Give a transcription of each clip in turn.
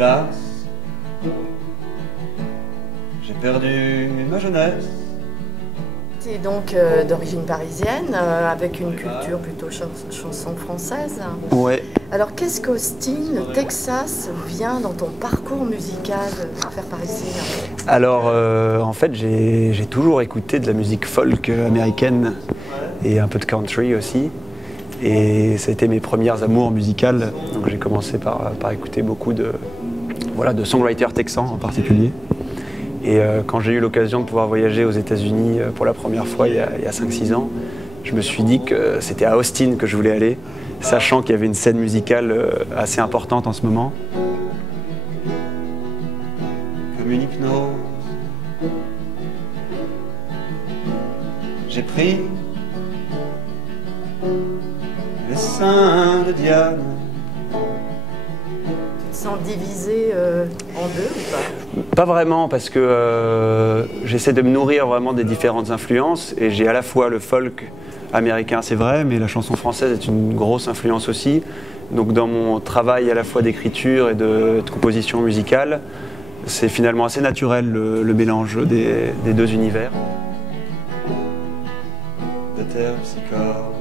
Hélas, j'ai perdu ma jeunesse. Tu es donc d'origine parisienne, avec une culture plutôt chanson française. Ouais. Alors qu'est-ce qu'Austin, Texas, vient dans ton parcours musical faire par ici? Alors en fait j'ai toujours écouté de la musique folk américaine et un peu de country aussi. Et ça a été mes premières amours musicales. Donc j'ai commencé par écouter beaucoup de songwriters texans en particulier. Et quand j'ai eu l'occasion de pouvoir voyager aux États-Unis pour la première fois il y a 5-6 ans, je me suis dit que c'était à Austin que je voulais aller, sachant qu'il y avait une scène musicale assez importante en ce moment. Comme une hypnose, j'ai pris les seins de Diane. Tu te sens divisé en deux ou pas? Pas vraiment, parce que j'essaie de me nourrir vraiment des différentes influences, et j'ai à la fois le folk américain, c'est vrai, mais la chanson française est une grosse influence aussi. Donc dans mon travail à la fois d'écriture et de composition musicale, c'est finalement assez naturel le mélange des deux univers. De terre psychore.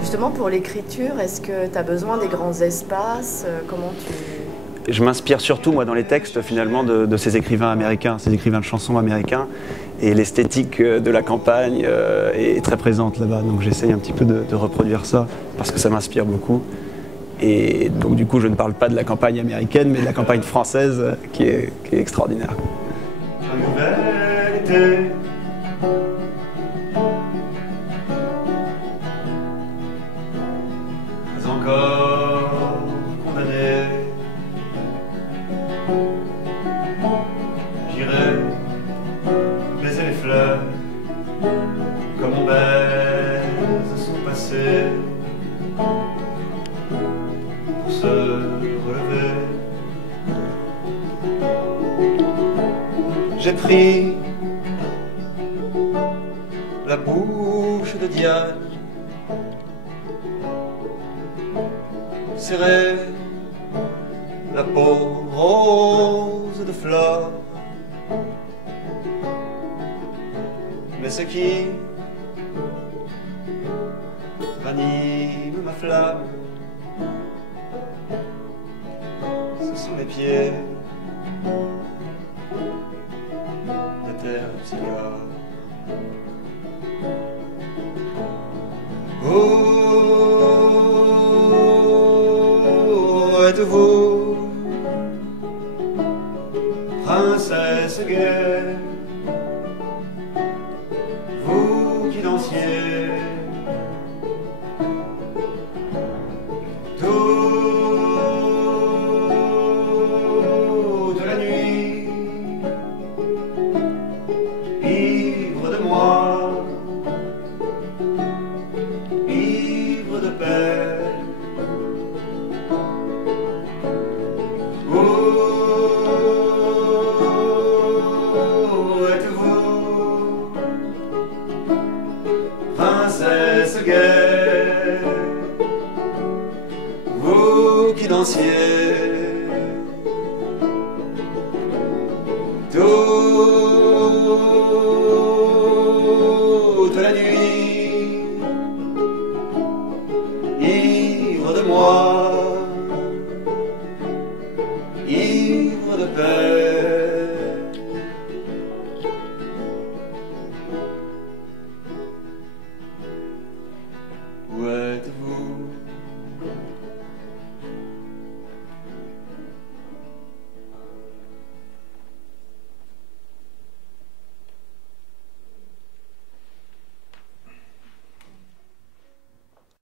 Justement pour l'écriture, est-ce que tu as besoin des grands espaces? Comment tu... Je m'inspire surtout, moi, dans les textes, finalement, de ces écrivains américains, ces écrivains de chansons américains. Et l'esthétique de la campagne est très présente là-bas. Donc j'essaye un petit peu de reproduire ça, parce que ça m'inspire beaucoup. Et donc du coup, je ne parle pas de la campagne américaine, mais de la campagne française, qui est extraordinaire. Un nouvel été. Pas encore condamné. J'irai baiser les fleurs comme on baise son passé pour se relever. J'ai pris la bouche de Diane, serré la peau rose de flore. Mais ce qui ranime ma flamme, ce sont les pieds de terre psychore. Oh, êtes-vous princesse gaie?